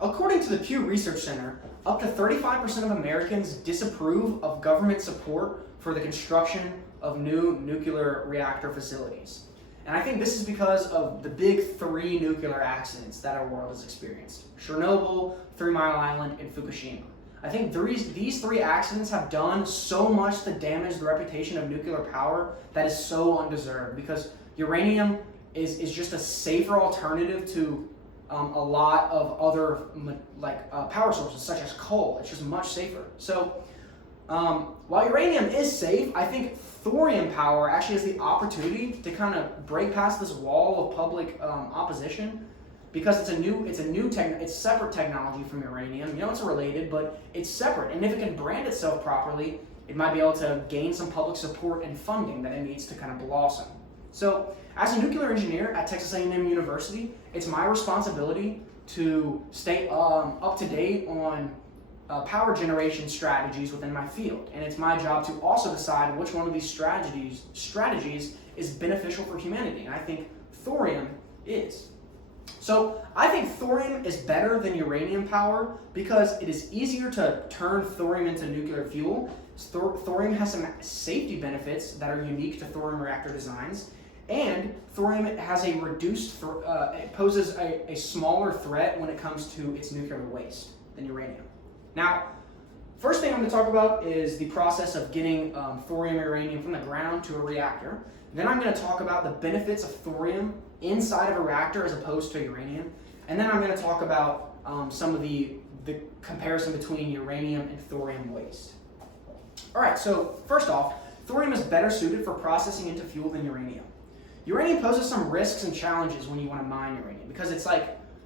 According to the Pew Research Center, up to 35% of Americans disapprove of government support for the construction of new nuclear reactor facilities. And I think this is because of the big three nuclear accidents that our world has experienced: Chernobyl, 3 Mile Island, and Fukushima. I think these three accidents have done so much to damage the reputation of nuclear power that is so undeserved, because uranium is just a safer alternative to a lot of other power sources such as coal. It's just much safer. So while uranium is safe, I think thorium power actually has the opportunity to kind of break past this wall of public opposition, because it's separate technology from uranium. You know, it's related, but it's separate. And if it can brand itself properly, it might be able to gain some public support and funding that it needs to kind of blossom. So, as a nuclear engineer at Texas A&M University, it's my responsibility to stay up to date on power generation strategies within my field, and it's my job to also decide which one of these strategies is beneficial for humanity, and I think thorium is. So I think thorium is better than uranium power because it is easier to turn thorium into nuclear fuel. Thorium has some safety benefits that are unique to thorium reactor designs, and thorium has a it poses a smaller threat when it comes to its nuclear waste than uranium. Now, first thing I'm going to talk about is the process of getting thorium and uranium from the ground to a reactor. Then I'm going to talk about the benefits of thorium inside of a reactor as opposed to uranium. And then I'm going to talk about some of the comparison between uranium and thorium waste. All right, so first off, thorium is better suited for processing into fuel than uranium. Uranium poses some risks and challenges when you want to mine uranium, because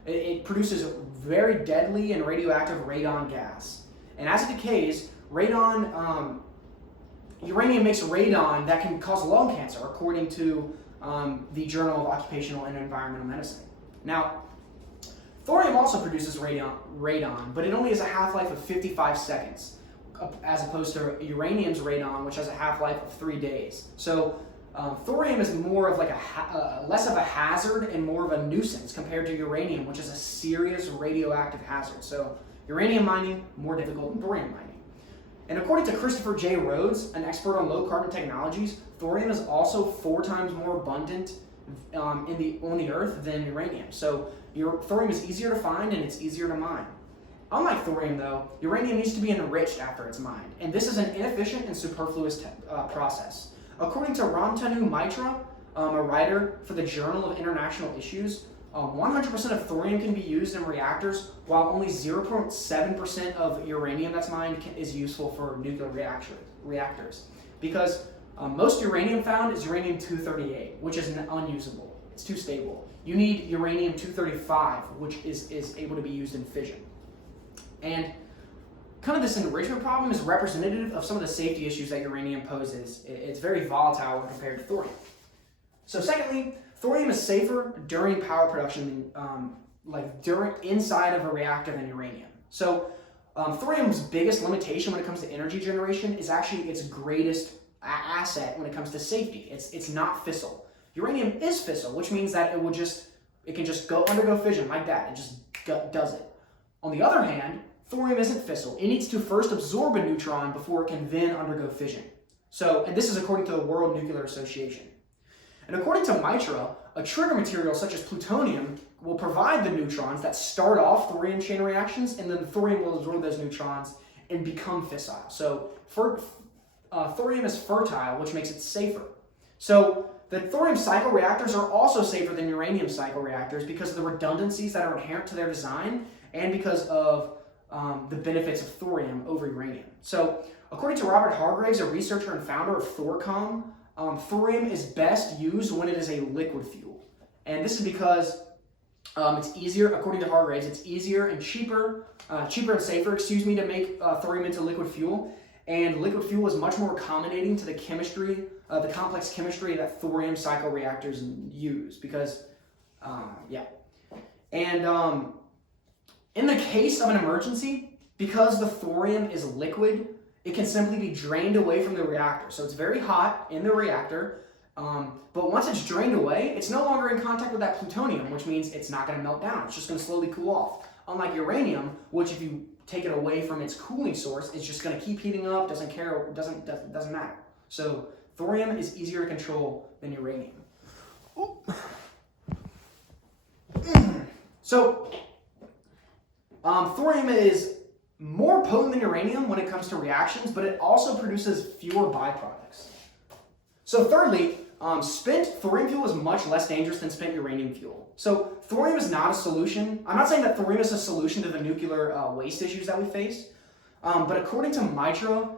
it produces very deadly and radioactive radon gas. And as it decays, uranium makes radon that can cause lung cancer, according to the Journal of Occupational and Environmental Medicine. Now, thorium also produces radon, but it only has a half-life of 55 seconds, as opposed to uranium's radon, which has a half-life of 3 days. So thorium is more of less of a hazard and more of a nuisance compared to uranium, which is a serious radioactive hazard. So uranium mining, more difficult than thorium mining. And according to Christopher J. Rhodes, an expert on low-carbon technologies, thorium is also 4 times more abundant on the Earth than uranium. So thorium is easier to find and it's easier to mine. Unlike thorium, though, uranium needs to be enriched after it's mined, and this is an inefficient and superfluous process. According to Ramtanu Mitra, a writer for the Journal of International Issues, 100% of thorium can be used in reactors, while only 0.7% of uranium that's mined is useful for nuclear reactors. Because most uranium found is uranium-238, which is unusable. It's too stable. You need uranium-235, which is able to be used in fission. And kind of this enrichment problem is representative of some of the safety issues that uranium poses. It's very volatile when compared to thorium. So secondly, thorium is safer during power production, inside of a reactor, than uranium. So thorium's biggest limitation when it comes to energy generation is actually its greatest asset when it comes to safety. It's not fissile. Uranium is fissile, which means that it can just undergo fission like that. It just does it. On the other hand, thorium isn't fissile. It needs to first absorb a neutron before it can then undergo fission. And this is according to the World Nuclear Association. And according to Mitra, a trigger material such as plutonium will provide the neutrons that start off thorium chain reactions, and then the thorium will absorb those neutrons and become fissile. So thorium is fertile, which makes it safer. So the thorium cycle reactors are also safer than uranium cycle reactors because of the redundancies that are inherent to their design and because of the benefits of thorium over uranium. So according to Robert Hargraves, a researcher and founder of Thorcom, thorium is best used when it is a liquid fuel. And this is because it's easier, according to Hargraves, it's easier and cheaper and safer, to make thorium into liquid fuel. And liquid fuel is much more accommodating to the chemistry, the complex chemistry that thorium cycle reactors use. Because, in the case of an emergency, because the thorium is liquid, it can simply be drained away from the reactor. So it's very hot in the reactor, but once it's drained away, it's no longer in contact with that plutonium, which means it's not going to melt down. It's just going to slowly cool off. Unlike uranium, which if you take it away from its cooling source, it's just going to keep heating up, doesn't matter. So thorium is easier to control than uranium. So thorium is more potent than uranium when it comes to reactions, but it also produces fewer byproducts. So thirdly, spent thorium fuel is much less dangerous than spent uranium fuel. So thorium is not a solution. I'm not saying that thorium is a solution to the nuclear waste issues that we face, but according to MITRE,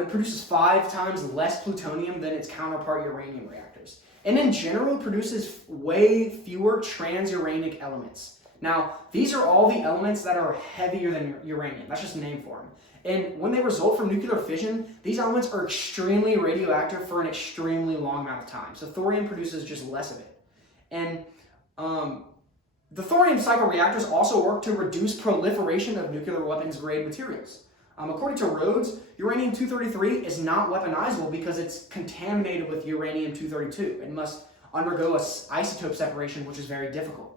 it produces 5 times less plutonium than its counterpart uranium reactors. And in general, it produces way fewer transuranic elements. Now, these are all the elements that are heavier than uranium. That's just a name for them. And when they result from nuclear fission, these elements are extremely radioactive for an extremely long amount of time. So thorium produces just less of it. And the thorium cycle reactors also work to reduce proliferation of nuclear weapons grade materials. According to Rhodes, uranium-233 is not weaponizable because it's contaminated with uranium-232 and must undergo an isotope separation, which is very difficult.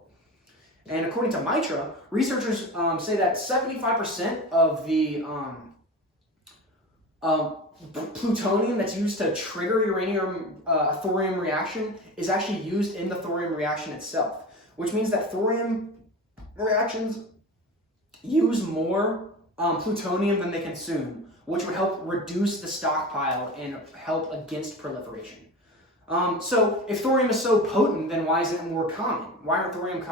And according to MITRE, researchers say that 75% of the plutonium that's used to trigger a thorium reaction is actually used in the thorium reaction itself, which means that thorium reactions use more plutonium than they consume, which would help reduce the stockpile and help against proliferation. So if thorium is so potent, then why is it more common? Why aren't thorium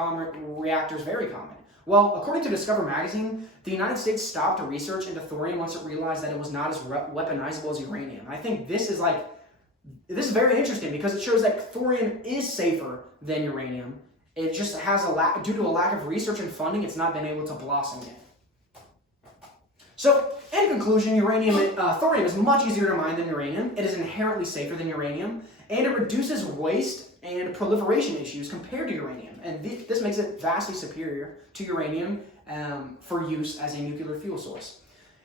reactors very common? Well, according to Discover magazine, the United States stopped research into thorium once it realized that it was not as weaponizable as uranium. I think this is very interesting because it shows that thorium is safer than uranium. It just has due to a lack of research and funding, it's not been able to blossom yet. So, in conclusion, thorium is much easier to mine than uranium. It is inherently safer than uranium, and it reduces waste and proliferation issues compared to uranium. And this makes it vastly superior to uranium for use as a nuclear fuel source.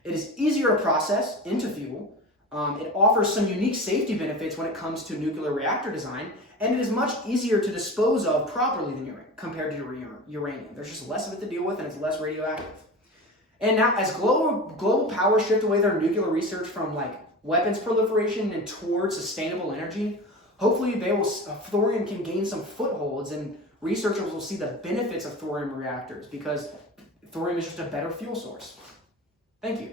It is easier to process into fuel. It offers some unique safety benefits when it comes to nuclear reactor design, and it is much easier to dispose of properly than compared to uranium. There's just less of it to deal with, and it's less radioactive. And now, as global powers shift away their nuclear research from weapons proliferation and towards sustainable energy, hopefully thorium can gain some footholds, and researchers will see the benefits of thorium reactors because thorium is just a better fuel source. Thank you.